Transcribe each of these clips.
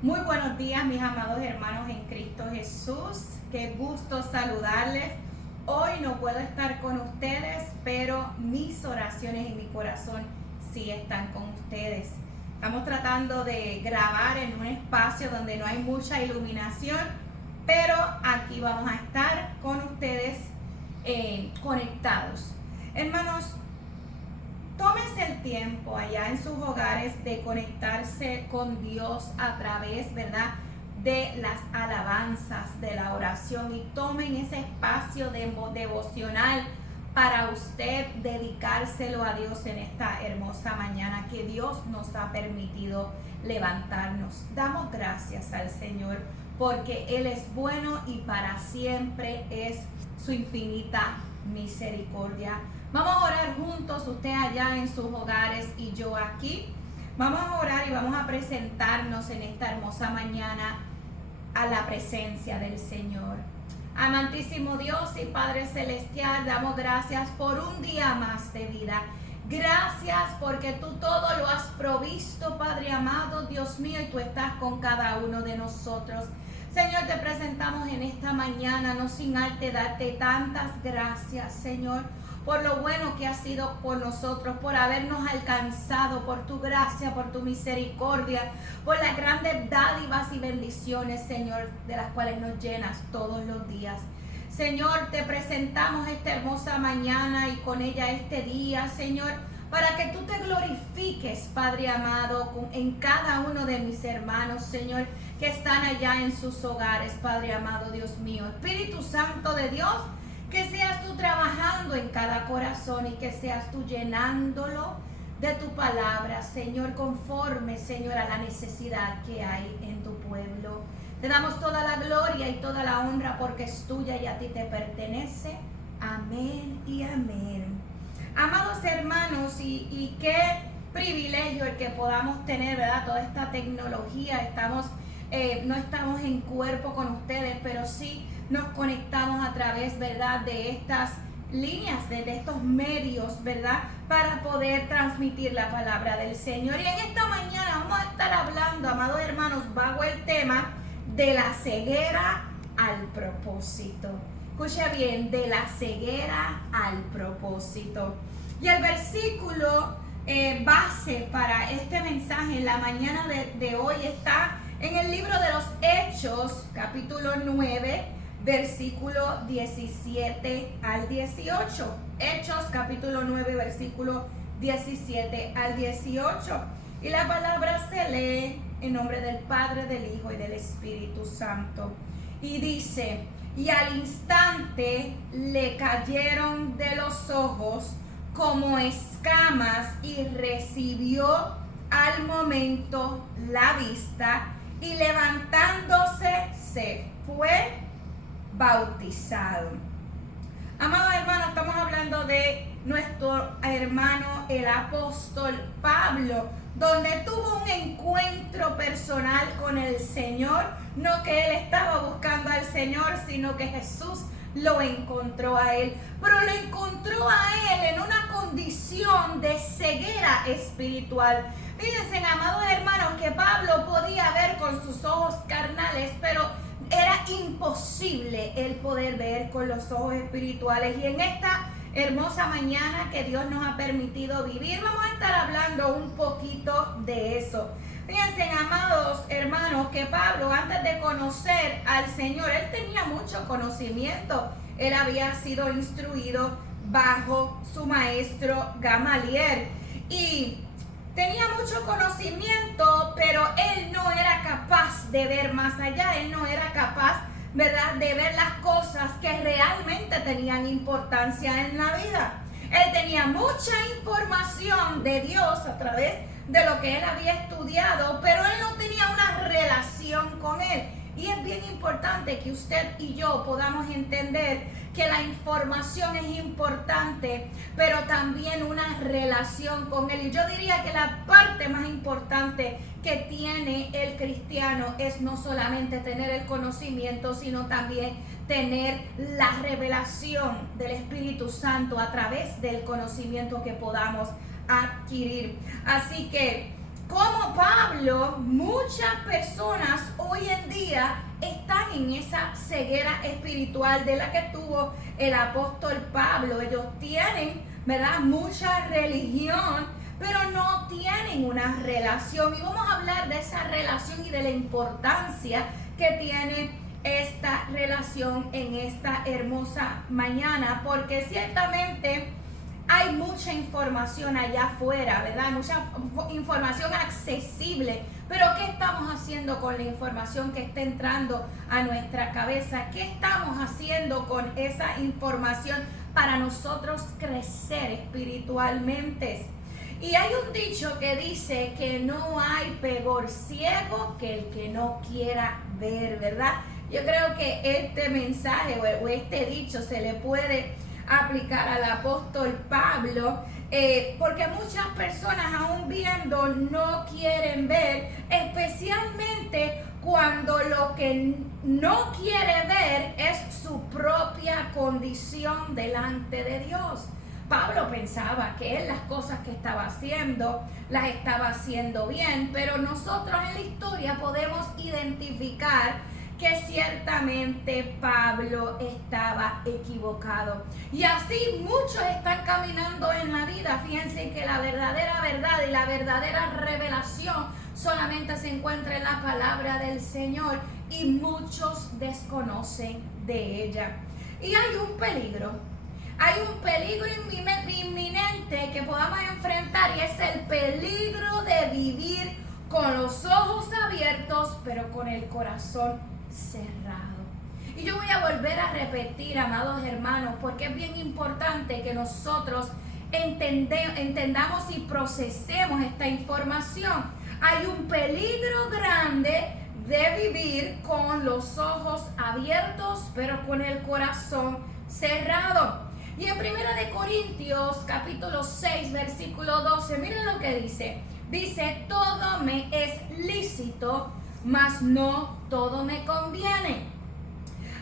Muy buenos días, mis amados hermanos en Cristo Jesús. Qué gusto saludarles. Hoy no puedo estar con ustedes, pero mis oraciones y mi corazón sí están con ustedes. Estamos tratando de grabar en un espacio donde no hay mucha iluminación, pero aquí vamos a estar con ustedes conectados. Hermanos, tómese el tiempo allá en sus hogares de conectarse con Dios a través, ¿verdad?, de las alabanzas, de la oración, y tomen ese espacio devocional para usted dedicárselo a Dios en esta hermosa mañana que Dios nos ha permitido levantarnos. Damos gracias al Señor porque Él es bueno y para siempre es su infinita misericordia. Vamos a orar juntos, usted allá en sus hogares y yo aquí. Vamos a orar y vamos a presentarnos en esta hermosa mañana a la presencia del Señor. Amantísimo Dios y Padre Celestial, damos gracias por un día más de vida. Gracias porque tú todo lo has provisto, Padre amado, Dios mío, y tú estás con cada uno de nosotros. Señor, te presentamos en esta mañana, no sin arte darte tantas gracias, Señor, por lo bueno que has sido por nosotros, por habernos alcanzado, por tu gracia, por tu misericordia, por las grandes dádivas y bendiciones, Señor, de las cuales nos llenas todos los días. Señor, te presentamos esta hermosa mañana y con ella este día, Señor, para que tú te glorifiques, Padre amado, en cada uno de mis hermanos, Señor, que están allá en sus hogares, Padre amado, Dios mío. Espíritu Santo de Dios, que seas tú trabajando en cada corazón y que seas tú llenándolo de tu palabra, Señor, conforme, Señor, a la necesidad que hay en tu pueblo. Te damos toda la gloria y toda la honra porque es tuya y a ti te pertenece. Amén y amén. Amados hermanos, y qué privilegio el que podamos tener, ¿verdad?, toda esta tecnología. No estamos en cuerpo con ustedes, pero sí nos conectamos a través, ¿verdad?, de estas líneas, de estos medios, ¿verdad?, para poder transmitir la palabra del Señor. Y en esta mañana vamos a estar hablando, amados hermanos, bajo el tema de la ceguera al propósito. Escucha bien, de la ceguera al propósito. Y el versículo base para este mensaje en la mañana de hoy está en el libro de los Hechos, capítulo 9, versículo 17 al 18. Hechos, capítulo 9, versículo 17 al 18. Y la palabra se lee en nombre del Padre, del Hijo y del Espíritu Santo. Y dice: y al instante le cayeron de los ojos como escamas y recibió al momento la vista y levantándose se fue bautizado. Amados hermanos, estamos hablando de nuestro hermano el apóstol Pablo, donde tuvo un encuentro personal con el Señor. No que él estaba buscando al Señor, sino que Jesús lo encontró a él. Pero lo encontró a él en una condición de ceguera espiritual. Fíjense, amados hermanos, que Pablo podía ver con sus ojos carnales, pero era imposible el poder ver con los ojos espirituales. Y en esta hermosa mañana que Dios nos ha permitido vivir, vamos a estar hablando un poquito de eso. Fíjense, amados hermanos, que Pablo, antes de conocer al Señor, él tenía mucho conocimiento. Él había sido instruido bajo su maestro Gamaliel y tenía mucho conocimiento, pero él no era capaz de ver más allá. Él no era capaz, ¿verdad?, de ver las cosas que realmente tenían importancia en la vida. Él tenía mucha información de Dios a través de lo que él había estudiado, pero él no tenía una relación con él. Y es bien importante que usted y yo podamos entender que la información es importante, pero también una relación con él. Y yo diría que la parte más importante que tiene el cristiano es no solamente tener el conocimiento, sino también tener la revelación del Espíritu Santo a través del conocimiento que podamos adquirir. Así que como Pablo, muchas personas hoy en día están en esa ceguera espiritual de la que tuvo el apóstol Pablo. Ellos tienen, ¿verdad?, mucha religión, pero no tienen una relación. Y vamos a hablar de esa relación y de la importancia que tiene esta relación en esta hermosa mañana, porque ciertamente hay mucha información allá afuera, ¿verdad? Mucha información accesible, pero ¿qué estamos haciendo con la información que está entrando a nuestra cabeza? ¿Qué estamos haciendo con esa información para nosotros crecer espiritualmente? Y hay un dicho que dice que no hay peor ciego que el que no quiera ver, ¿verdad? Yo creo que este mensaje o este dicho se le puede aplicar al apóstol Pablo, porque muchas personas aún viendo no quieren ver, especialmente cuando lo que no quiere ver es su propia condición delante de Dios. Pablo pensaba que él las cosas que estaba haciendo, las estaba haciendo bien, pero nosotros en la historia podemos identificar que ciertamente Pablo estaba equivocado. Y así muchos están caminando en la vida. Fíjense que la verdadera verdad y la verdadera revelación solamente se encuentra en la palabra del Señor y muchos desconocen de ella. Y hay un peligro inminente que podamos enfrentar, y es el peligro de vivir con los ojos abiertos pero con el corazón cerrado. Y yo voy a volver a repetir, amados hermanos, porque es bien importante que nosotros entendamos y procesemos esta información. Hay un peligro grande de vivir con los ojos abiertos pero con el corazón cerrado. Y en 1 Corintios capítulo 6 versículo 12, miren lo que dice. Dice: todo me es lícito, mas no todo me conviene.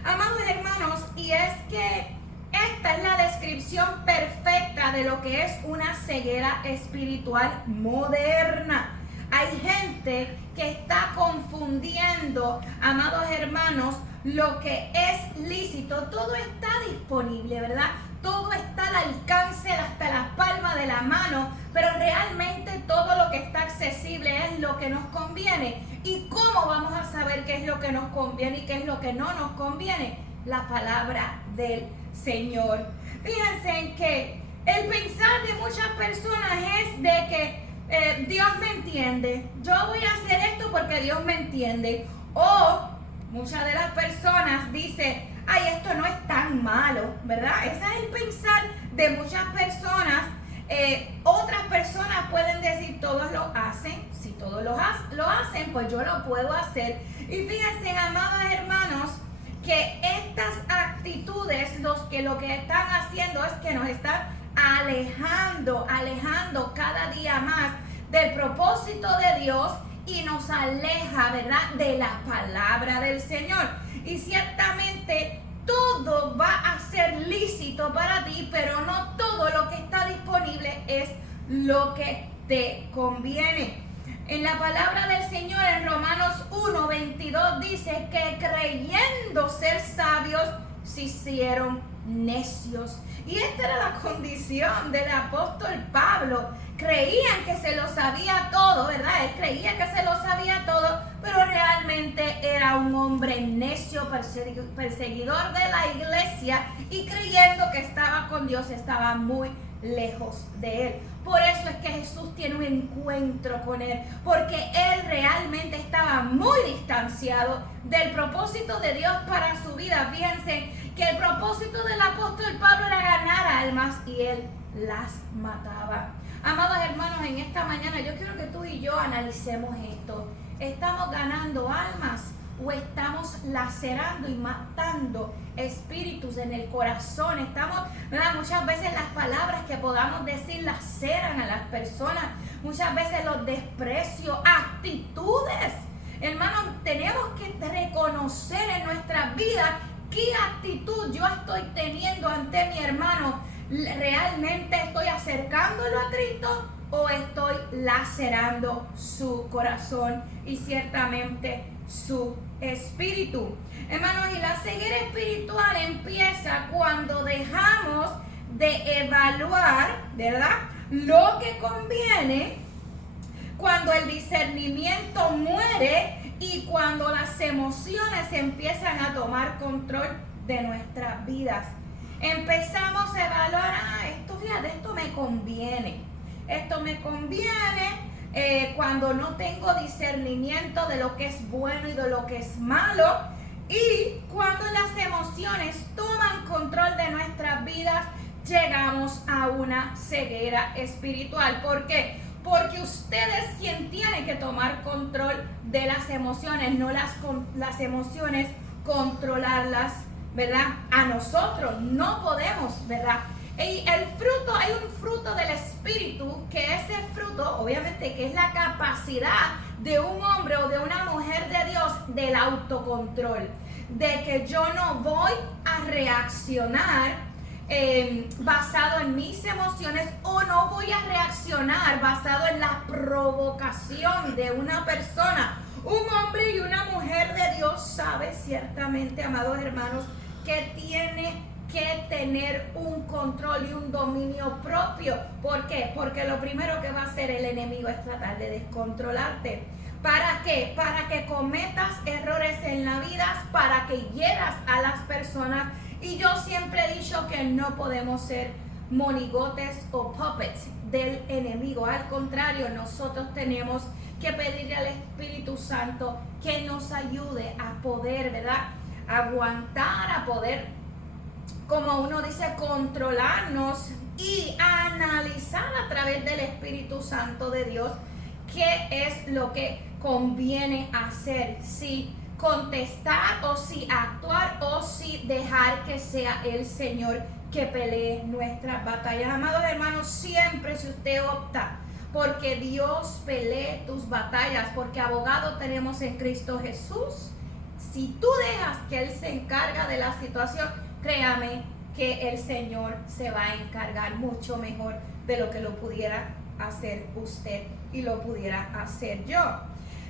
Amados hermanos, y es que esta es la descripción perfecta de lo que es una ceguera espiritual moderna. Hay gente que está confundiendo, amados hermanos, lo que es lícito. Todo está disponible, ¿verdad? Todo está al alcance, hasta la palma de la mano, pero realmente todo lo que está accesible es lo que nos conviene. ¿Y cómo vamos a saber qué es lo que nos conviene y qué es lo que no nos conviene? La palabra del Señor. Fíjense en que el pensar de muchas personas es de que Dios me entiende, yo voy a hacer esto porque Dios me entiende. O muchas de las personas dicen: ay, esto no es tan malo, ¿verdad? Ese es el pensar de muchas personas. Otras personas pueden decir: todos lo hacen. Si todos lo hacen, pues yo lo puedo hacer. Y fíjense, amados hermanos, que estas actitudes lo que están haciendo es que nos están alejando cada día más del propósito de Dios y nos aleja, ¿verdad?, de la palabra del Señor. Y ciertamente todo va a ser lícito para ti, pero no todo lo que está disponible es lo que te conviene. En la palabra del Señor, en Romanos 1:22, dice que creyendo ser sabios, se hicieron necios. Y esta era la condición del apóstol Pablo. Creían que se lo sabía todo, ¿verdad? Él creía que se lo sabía todo, pero realmente era un hombre necio, perseguidor de la iglesia, y creyendo que estaba con Dios, estaba muy lejos de él. Por eso es que Jesús tiene un encuentro con él, porque él realmente estaba muy distanciado del propósito de Dios para su vida. Fíjense que el propósito del apóstol Pablo era ganar almas y él las mataba. Amados hermanos, en esta mañana yo quiero que tú y yo analicemos esto. ¿Estamos ganando almas o estamos lacerando y matando espíritus en el corazón? Estamos, ¿verdad? Muchas veces las palabras que podamos decir laceran a las personas. Muchas veces los desprecios, actitudes. Hermanos, tenemos que reconocer en nuestra vida qué actitud yo estoy teniendo ante mi hermano. ¿Realmente estoy acercándolo a Cristo o estoy lacerando su corazón y ciertamente su espíritu. Hermanos, y la ceguera espiritual empieza cuando dejamos de evaluar, ¿verdad?, lo que conviene, cuando el discernimiento muere y cuando las emociones empiezan a tomar control de nuestras vidas. Empezamos a evaluar, esto me conviene. Esto me conviene cuando no tengo discernimiento de lo que es bueno y de lo que es malo. Y cuando las emociones toman control de nuestras vidas, llegamos a una ceguera espiritual. ¿Por qué? Porque usted es quien tiene que tomar control de las emociones, no las emociones controlarlas, ¿verdad? A nosotros no podemos, ¿verdad? Y el fruto, hay un fruto del espíritu, que ese fruto, obviamente, que es la capacidad de un hombre o de una mujer de Dios del autocontrol, de que yo no voy a reaccionar basado en mis emociones, o no voy a reaccionar basado en la provocación de una persona. Un hombre y una mujer de Dios sabe ciertamente, amados hermanos, que tiene que tener un control y un dominio propio. ¿Por qué? Porque lo primero que va a hacer el enemigo es tratar de descontrolarte. ¿Para qué? Para que cometas errores en la vida, para que hieras a las personas. Y yo siempre he dicho que no podemos ser monigotes o puppets del enemigo. Al contrario, nosotros tenemos que pedirle al Espíritu Santo que nos ayude a poder, ¿verdad?, aguantar, a poder, como uno dice, controlarnos y analizar a través del Espíritu Santo de Dios qué es lo que conviene hacer, si contestar o si actuar o si dejar que sea el Señor que pelee nuestras batallas. Amados hermanos, siempre si usted opta porque Dios pelee tus batallas, porque abogado tenemos en Cristo Jesús, si tú dejas que Él se encarga de la situación, créame que el Señor se va a encargar mucho mejor de lo que lo pudiera hacer usted y lo pudiera hacer yo.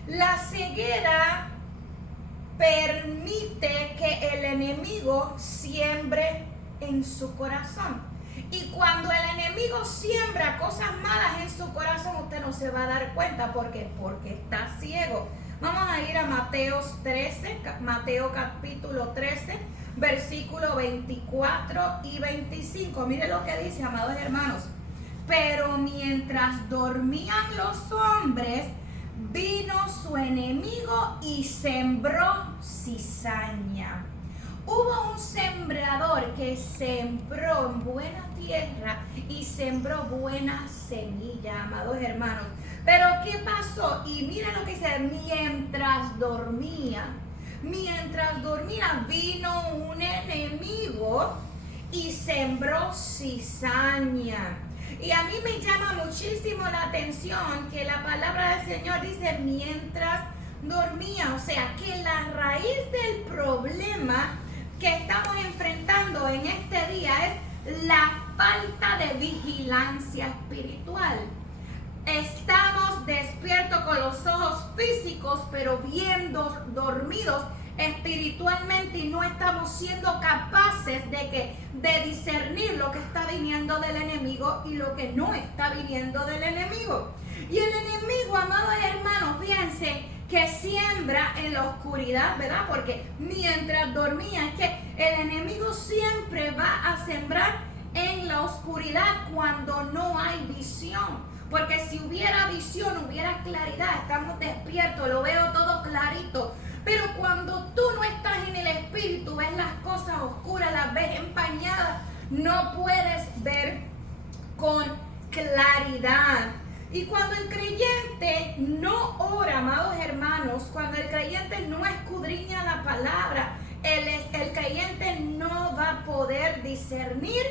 La ceguera permite que el enemigo siembre en su corazón. Y cuando el enemigo siembra cosas malas en su corazón, usted no se va a dar cuenta. ¿Por qué? Porque está ciego. Vamos a ir a Mateo capítulo 13, versículo 24 y 25. Mire lo que dice, amados hermanos. Pero mientras dormían los hombres, vino su enemigo y sembró cizaña. Hubo un sembrador que sembró en buena tierra y sembró buena semilla, amados hermanos. Pero ¿qué pasó? Y mira lo que dice, mientras dormía vino un enemigo y sembró cizaña. Y a mí me llama muchísimo la atención que la palabra del Señor dice mientras dormía. O sea, que la raíz del problema que estamos enfrentando en este día es la falta de vigilancia espiritual. Estamos despiertos con los ojos físicos, pero bien dormidos espiritualmente, y no estamos siendo capaces de discernir lo que está viniendo del enemigo y lo que no está viniendo del enemigo. Y el enemigo, amados hermanos, fíjense que siembra en la oscuridad, ¿verdad? Porque mientras dormía, es que el enemigo siempre va a sembrar en la oscuridad cuando no hay visión. Porque si hubiera visión, hubiera claridad, estamos despiertos, lo veo todo clarito. Pero cuando tú no estás en el espíritu, ves las cosas oscuras, las ves empañadas, no puedes ver con claridad. Y cuando el creyente no ora, amados hermanos, cuando el creyente no escudriña la palabra, el creyente no va a poder discernir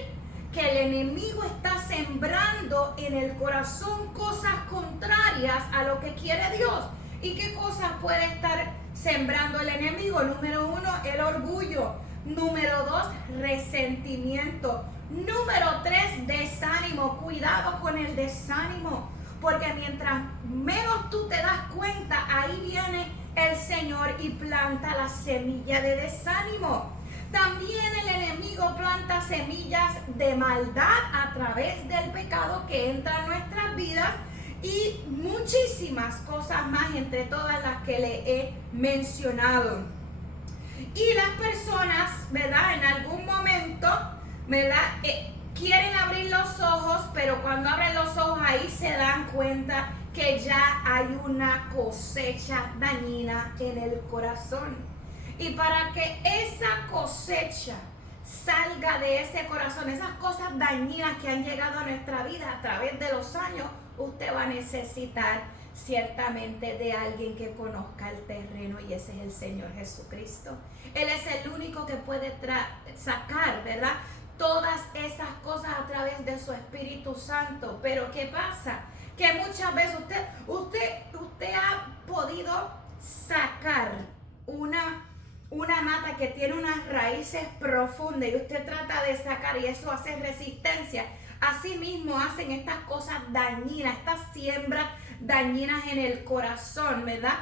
que el enemigo está sembrando en el corazón cosas contrarias a lo que quiere Dios. ¿Y qué cosas puede estar sembrando el enemigo? Número 1, el orgullo. Número 2, resentimiento. Número 3, desánimo. Cuidado con el desánimo. porque mientras menos tú te das cuenta, ahí viene el Señor y planta la semilla de desánimo. También el enemigo planta semillas de maldad a través del pecado que entra en nuestras vidas y muchísimas cosas más, entre todas las que le he mencionado. Y las personas, ¿verdad? En algún momento, ¿verdad? Quieren abrir los ojos, pero cuando abren los ojos ahí se dan cuenta que ya hay una cosecha dañina en el corazón. Y para que esa cosecha salga de ese corazón, esas cosas dañinas que han llegado a nuestra vida a través de los años, usted va a necesitar ciertamente de alguien que conozca el terreno, y ese es el Señor Jesucristo. Él es el único que puede sacar, ¿verdad?, todas esas cosas a través de su Espíritu Santo. Pero ¿qué pasa? Que muchas veces usted ha podido sacar una mata que tiene unas raíces profundas y usted trata de sacar y eso hace resistencia. Asimismo hacen estas cosas dañinas, estas siembras dañinas en el corazón, ¿verdad?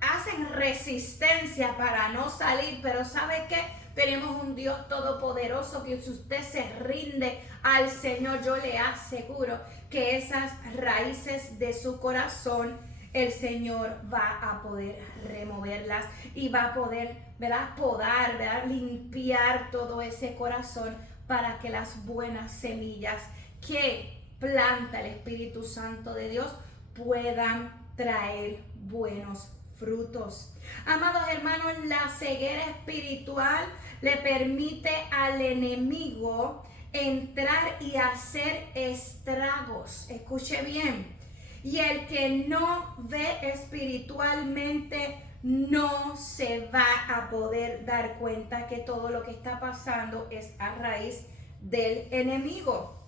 Hacen resistencia para no salir, pero ¿sabe qué? Tenemos un Dios todopoderoso que si usted se rinde al Señor, yo le aseguro que esas raíces de su corazón, el Señor va a poder removerlas y va a poder, ¿verdad?, podar, ¿verdad?, limpiar todo ese corazón para que las buenas semillas que planta el Espíritu Santo de Dios puedan traer buenos frutos. Amados hermanos, la ceguera espiritual le permite al enemigo entrar y hacer estragos. Escuche bien. Y el que no ve espiritualmente no se va a poder dar cuenta que todo lo que está pasando es a raíz del enemigo.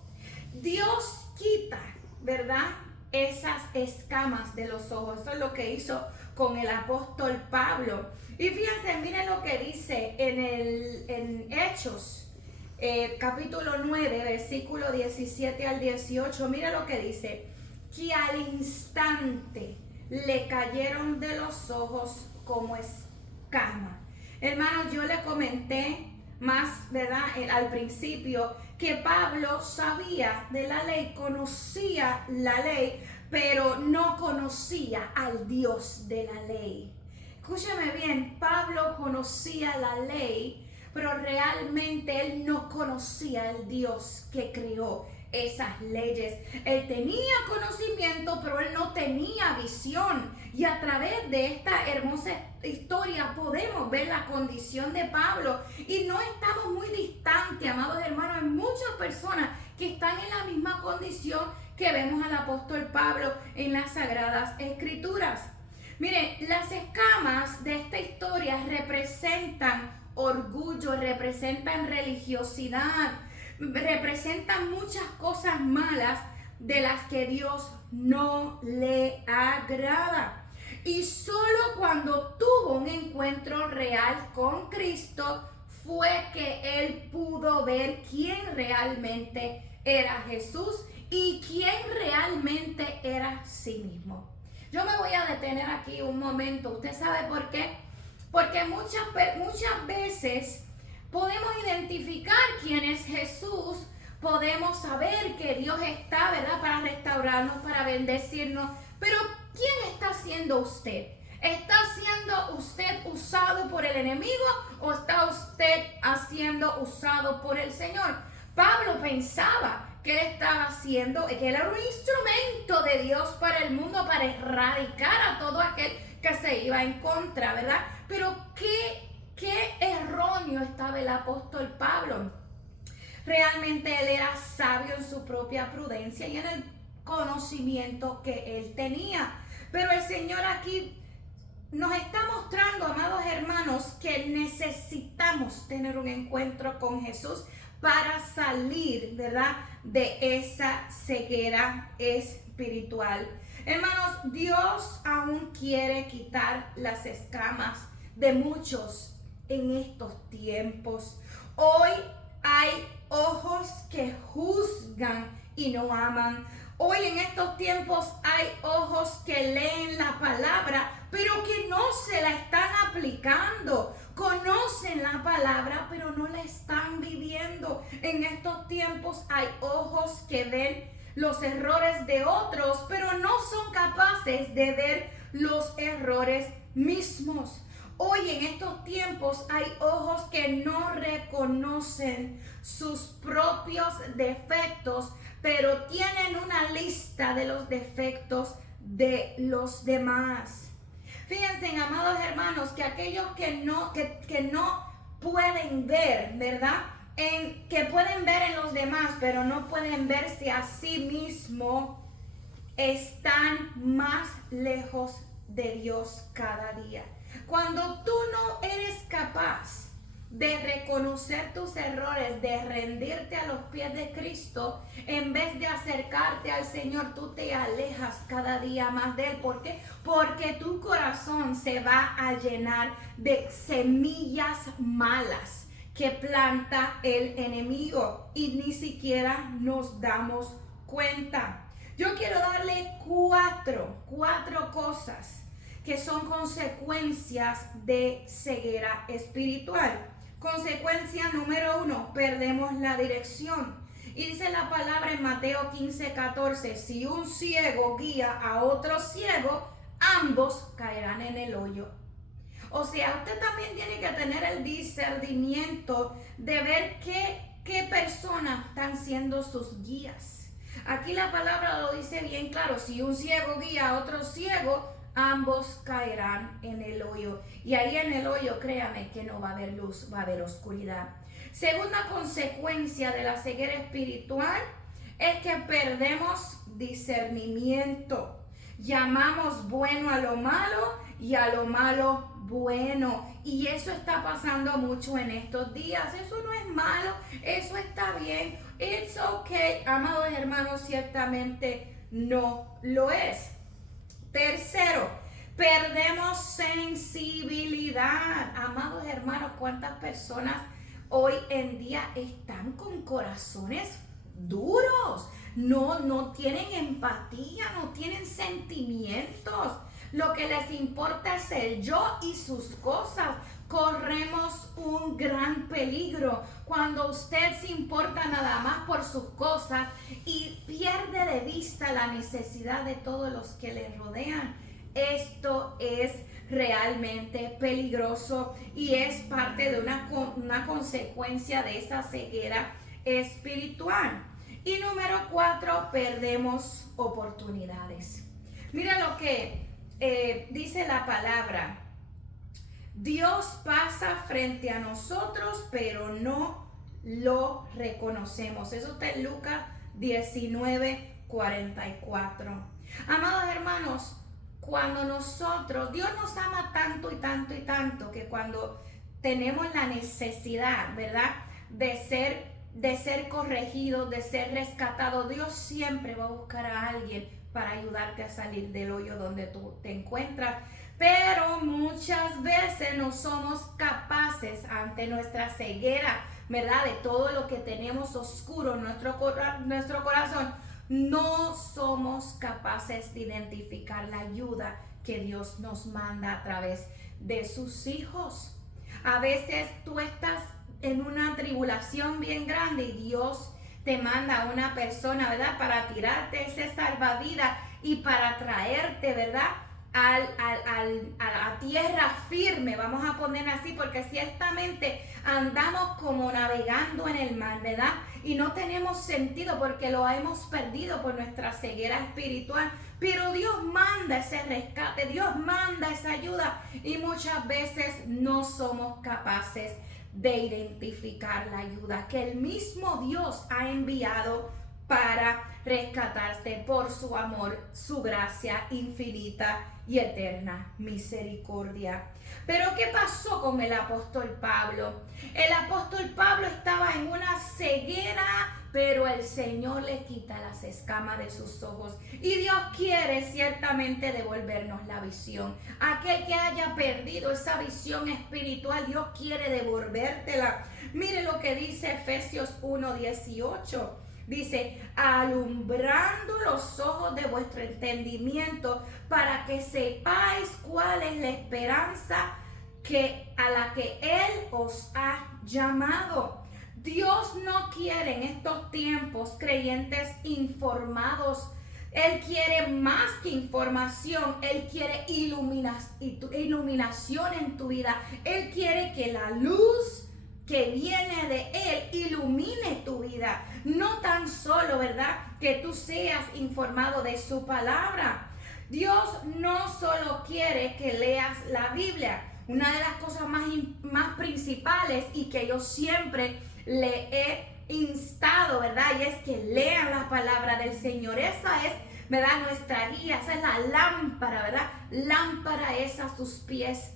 Dios quita, ¿verdad?, esas escamas de los ojos. Eso es lo que hizo con el apóstol Pablo. Y fíjense, miren lo que dice en Hechos, capítulo 9, versículo 17 al 18. Miren lo que dice: que al instante le cayeron de los ojos como escama. Hermanos, yo le comenté más, ¿verdad?, al principio, que Pablo sabía de la ley, conocía la ley, pero no conocía al Dios de la ley. Escúchame bien, Pablo conocía la ley, pero realmente él no conocía al Dios que creó esas leyes. Él tenía conocimiento, pero él no tenía visión. Y a través de esta hermosa historia podemos ver la condición de Pablo. Y no estamos muy distantes, amados hermanos. Hay muchas personas que están en la misma condición que vemos al apóstol Pablo en las Sagradas Escrituras. Miren, las escamas de esta historia representan orgullo, representan religiosidad, representan muchas cosas malas de las que Dios no le agrada. Y solo cuando tuvo un encuentro real con Cristo fue que él pudo ver quién realmente era Jesús y quién realmente era sí mismo. Yo me voy a detener aquí un momento. ¿Usted sabe por qué? Porque muchas veces podemos identificar quién es Jesús, podemos saber que Dios está, ¿verdad?, para restaurarnos, para bendecirnos, pero ¿quién está siendo usted? ¿Está siendo usted usado por el enemigo o está usted siendo usado por el Señor? Pablo pensaba que él estaba haciendo, que él era un instrumento de Dios para el mundo, para erradicar a todo aquel que se iba en contra, ¿verdad? Pero qué erróneo estaba el apóstol Pablo. Realmente él era sabio en su propia prudencia y en el conocimiento que él tenía. Pero el Señor aquí nos está mostrando, amados hermanos, que necesitamos tener un encuentro con Jesús para salir, ¿verdad?, de esa ceguera espiritual. Hermanos, Dios aún quiere quitar las escamas de muchos en estos tiempos. Hoy hay ojos que juzgan y no aman. Hoy en estos tiempos hay ojos que leen la palabra, pero que no se la están aplicando. Conocen la palabra, pero no la están viviendo. En estos tiempos hay ojos que ven los errores de otros, pero no son capaces de ver los errores mismos. Hoy en estos tiempos hay ojos que no reconocen sus propios defectos, pero tienen una lista de los defectos de los demás. Fíjense, amados hermanos, que aquellos que no pueden ver, ¿verdad? Que pueden ver en los demás, pero no pueden verse a sí mismo, están más lejos de Dios cada día. Cuando tú no eres capaz de reconocer tus errores, de rendirte a los pies de Cristo, en vez de acercarte al Señor, tú te alejas cada día más de Él. ¿Por qué? Porque tu corazón se va a llenar de semillas malas que planta el enemigo y ni siquiera nos damos cuenta. Yo quiero darle cuatro cosas que son consecuencias de ceguera espiritual. Consecuencia número 1, perdemos la dirección. Y dice la palabra en Mateo 15:14, si un ciego guía a otro ciego, ambos caerán en el hoyo. O sea, usted también tiene que tener el discernimiento de ver qué personas están siendo sus guías. Aquí la palabra lo dice bien claro, si un ciego guía a otro ciego, ambos caerán en el hoyo. Y ahí en el hoyo, créame que no va a haber luz, va a haber oscuridad. Segunda consecuencia de la ceguera espiritual es que perdemos discernimiento. Llamamos bueno a lo malo y a lo malo bueno. Y eso está pasando mucho en estos días. Eso no es malo, eso está bien. It's okay. Amados hermanos, ciertamente no lo es. Tercero, perdemos sensibilidad. Amados hermanos, ¿cuántas personas hoy en día están con corazones duros? No tienen empatía, no tienen sentimientos. Lo que les importa es el yo y sus cosas. Corremos un gran peligro cuando usted se importa nada más por sus cosas y pierde de vista la necesidad de todos los que le rodean. Esto es realmente peligroso y es parte de una consecuencia de esa ceguera espiritual. Y número 4, perdemos oportunidades. Mira lo que dice la palabra. Dios pasa frente a nosotros, pero no lo reconocemos. Eso está en Lucas 19:44. Amados hermanos, cuando Dios nos ama tanto y tanto y tanto, que cuando tenemos la necesidad, ¿verdad?, de ser corregido, de ser rescatado, Dios siempre va a buscar a alguien para ayudarte a salir del hoyo donde tú te encuentras. Pero muchas veces no somos capaces ante nuestra ceguera, ¿verdad?, de todo lo que tenemos oscuro en nuestro corazón. No somos capaces de identificar la ayuda que Dios nos manda a través de sus hijos. A veces tú estás en una tribulación bien grande y Dios te manda a una persona, ¿verdad?, para tirarte ese salvavidas y para traerte, ¿verdad?, a tierra firme, vamos a poner así, porque ciertamente andamos como navegando en el mar, ¿verdad? Y no tenemos sentido porque lo hemos perdido por nuestra ceguera espiritual. Pero Dios manda ese rescate, Dios manda esa ayuda y muchas veces no somos capaces de identificar la ayuda que el mismo Dios ha enviado para rescatarte por su amor, su gracia infinita y eterna misericordia. Pero ¿qué pasó con el apóstol Pablo? El apóstol Pablo estaba en una ceguera, pero el Señor le quita las escamas de sus ojos. Y Dios quiere ciertamente devolvernos la visión. Aquel que haya perdido esa visión espiritual, Dios quiere devolvértela. Mire lo que dice Efesios 1:18. Dice, alumbrando los ojos de vuestro entendimiento para que sepáis cuál es la esperanza a la que Él os ha llamado. Dios no quiere en estos tiempos creyentes informados. Él quiere más que información. Él quiere iluminación en tu vida. Él quiere que la luz que viene de Él ilumine tu vida. No tan solo, ¿verdad?, que tú seas informado de su palabra. Dios no solo quiere que leas la Biblia. Una de las cosas más principales y que yo siempre le he instado, ¿verdad?, y es que lean la palabra del Señor. Esa es, ¿verdad?, nuestra guía, esa es la lámpara, ¿verdad? Lámpara es a sus pies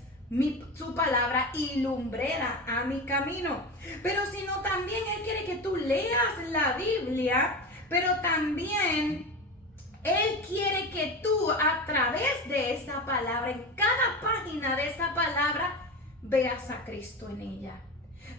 su palabra y lumbrera a mi camino. Pero sino también Él quiere que tú leas la Biblia, pero también Él quiere que tú a través de esa palabra, en cada página de esa palabra, veas a Cristo en ella.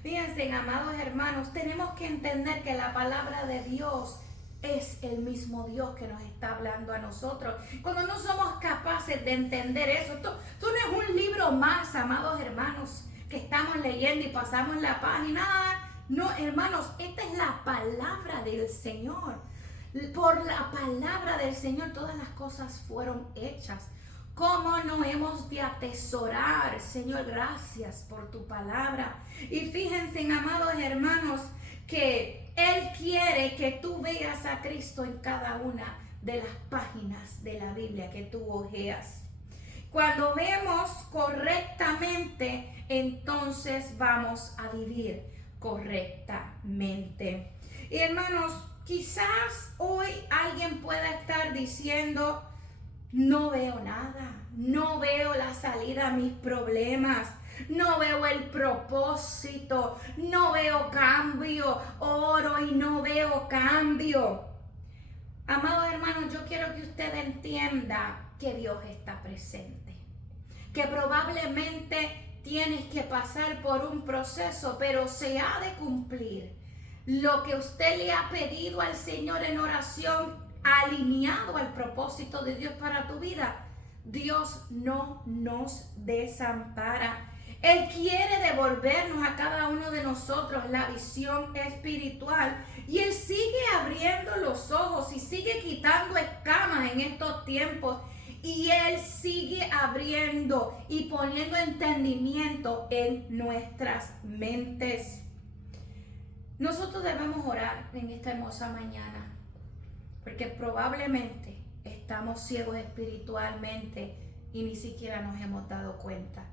Fíjense, amados hermanos, tenemos que entender que la palabra de Dios es el mismo Dios que nos está hablando a nosotros. Cuando no somos capaces de entender eso, esto no es un libro más, amados hermanos, que estamos leyendo y pasamos la página. No, hermanos, esta es la palabra del Señor. Por la palabra del Señor todas las cosas fueron hechas. ¿Cómo no hemos de atesorar, Señor? Gracias por tu palabra. Y fíjense, amados hermanos, que Él quiere que tú veas a Cristo en cada una de las páginas de la Biblia que tú hojeas. Cuando vemos correctamente, entonces vamos a vivir correctamente. Y hermanos, quizás hoy alguien pueda estar diciendo, no veo nada, no veo la salida a mis problemas, no veo el propósito, no veo cambio, oro y no veo cambio. Amados hermanos, yo quiero que usted entienda que Dios está presente, que probablemente tienes que pasar por un proceso, pero se ha de cumplir lo que usted le ha pedido al Señor en oración, alineado al propósito de Dios para tu vida. Dios no nos desampara. Él quiere devolvernos a cada uno de nosotros la visión espiritual y Él sigue abriendo los ojos y sigue quitando escamas en estos tiempos y Él sigue abriendo y poniendo entendimiento en nuestras mentes. Nosotros debemos orar en esta hermosa mañana porque probablemente estamos ciegos espiritualmente y ni siquiera nos hemos dado cuenta.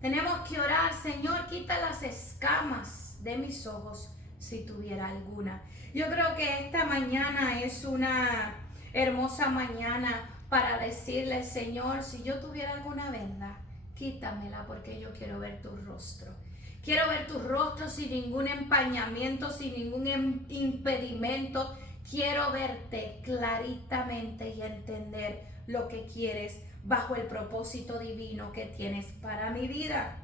Tenemos que orar, Señor, quita las escamas de mis ojos si tuviera alguna. Yo creo que esta mañana es una hermosa mañana para decirle, Señor, si yo tuviera alguna venda, quítamela porque yo quiero ver tu rostro. Quiero ver tu rostro sin ningún empañamiento, sin ningún impedimento. Quiero verte claritamente y entender lo que quieres bajo el propósito divino que tienes para mi vida.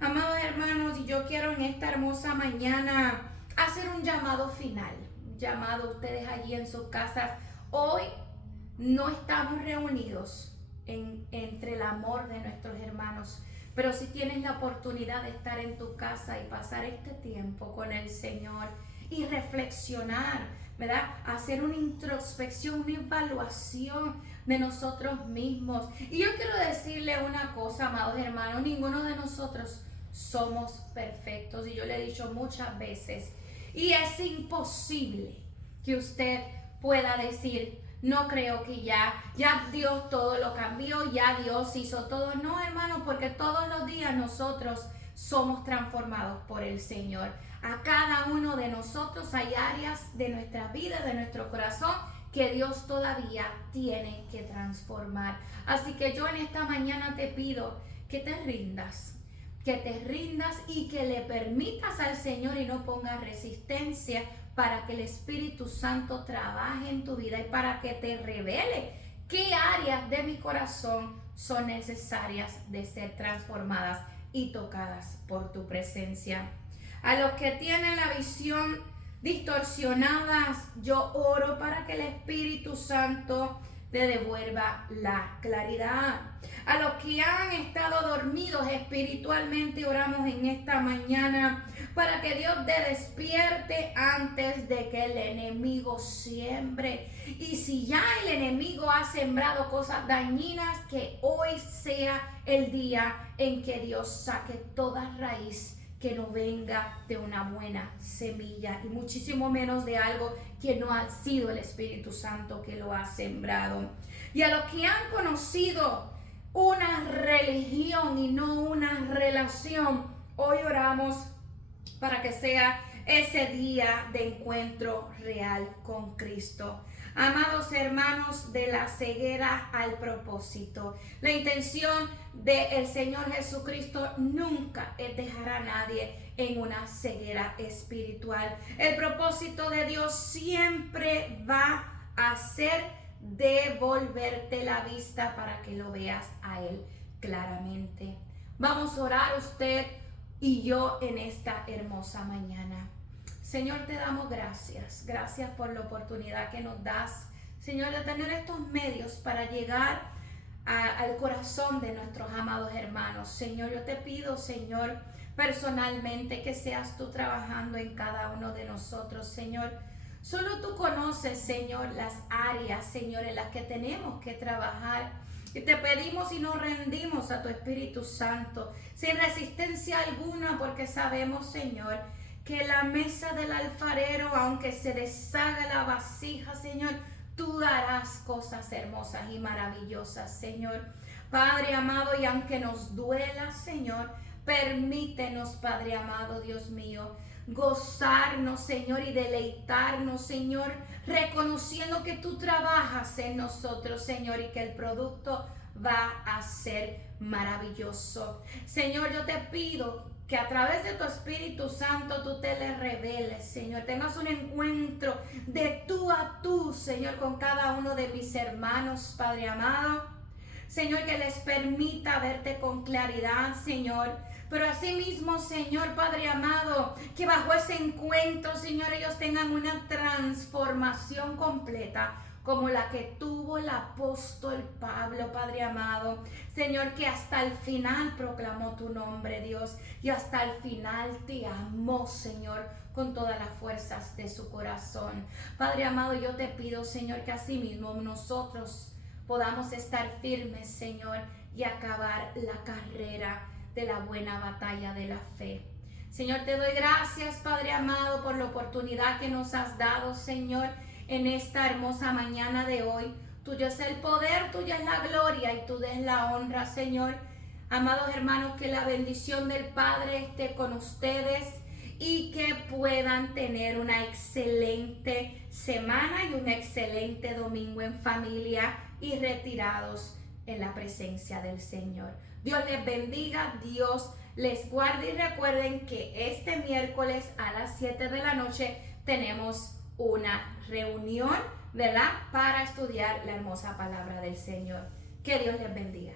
Amados hermanos, y yo quiero en esta hermosa mañana hacer un llamado final. Un llamado a ustedes allí en sus casas. Hoy no estamos reunidos entre el amor de nuestros hermanos, pero si tienes la oportunidad de estar en tu casa y pasar este tiempo con el Señor y reflexionar, ¿verdad? Hacer una introspección, una evaluación de nosotros mismos. Y yo quiero decirle una cosa, amados hermanos, ninguno de nosotros somos perfectos. Y yo le he dicho muchas veces, y es imposible que usted pueda decir, no creo que ya Dios todo lo cambió, ya Dios hizo todo. No, hermano, porque todos los días nosotros somos transformados por el Señor. A cada uno de nosotros hay áreas de nuestra vida, de nuestro corazón, que Dios todavía tiene que transformar. Así que yo en esta mañana te pido que te rindas y que le permitas al Señor y no pongas resistencia para que el Espíritu Santo trabaje en tu vida y para que te revele qué áreas de mi corazón son necesarias de ser transformadas y tocadas por tu presencia. A los que tienen la visión distorsionadas, yo oro para que el Espíritu Santo te devuelva la claridad. A los que han estado dormidos espiritualmente, oramos en esta mañana para que Dios te despierte antes de que el enemigo siembre. Y si ya el enemigo ha sembrado cosas dañinas, que hoy sea el día en que Dios saque toda raíz que no venga de una buena semilla, y muchísimo menos de algo que no ha sido el Espíritu Santo que lo ha sembrado. Y a los que han conocido una religión y no una relación, hoy oramos para que sea ese día de encuentro real con Cristo. Amados hermanos, de la ceguera al propósito. La intención del Señor Jesucristo nunca es dejar a nadie en una ceguera espiritual. El propósito de Dios siempre va a ser devolverte la vista para que lo veas a Él claramente. Vamos a orar usted y yo en esta hermosa mañana. Señor, te damos gracias. Gracias por la oportunidad que nos das, Señor, de tener estos medios para llegar al corazón de nuestros amados hermanos. Señor, yo te pido, Señor, personalmente que seas tú trabajando en cada uno de nosotros, Señor. Solo tú conoces, Señor, las áreas, Señor, en las que tenemos que trabajar. Y te pedimos y nos rendimos a tu Espíritu Santo, sin resistencia alguna, porque sabemos, Señor, que la mesa del alfarero, aunque se deshaga la vasija, Señor, tú darás cosas hermosas y maravillosas, Señor. Padre amado, y aunque nos duela, Señor, permítenos, Padre amado, Dios mío, gozarnos, Señor, y deleitarnos, Señor, reconociendo que tú trabajas en nosotros, Señor, y que el producto va a ser maravilloso. Señor, yo te pido que a través de tu Espíritu Santo tú te le reveles, Señor. Tengas un encuentro de tú a tú, Señor, con cada uno de mis hermanos, Padre amado. Señor, que les permita verte con claridad, Señor. Pero asimismo, Señor, Padre amado, que bajo ese encuentro, Señor, ellos tengan una transformación completa, como la que tuvo el apóstol Pablo, Padre amado. Señor, que hasta el final proclamó tu nombre, Dios, y hasta el final te amó, Señor, con todas las fuerzas de su corazón. Padre amado, yo te pido, Señor, que asimismo nosotros podamos estar firmes, Señor, y acabar la carrera de la buena batalla de la fe. Señor, te doy gracias, Padre amado, por la oportunidad que nos has dado, Señor, en esta hermosa mañana de hoy. Tuyo es el poder, tuya es la gloria y tuya es la honra, Señor. Amados hermanos, que la bendición del Padre esté con ustedes y que puedan tener una excelente semana y un excelente domingo en familia y retirados en la presencia del Señor. Dios les bendiga, Dios les guarde, y recuerden que este miércoles a las 7 de la noche tenemos una reunión, ¿verdad?, para estudiar la hermosa palabra del Señor. Que Dios les bendiga.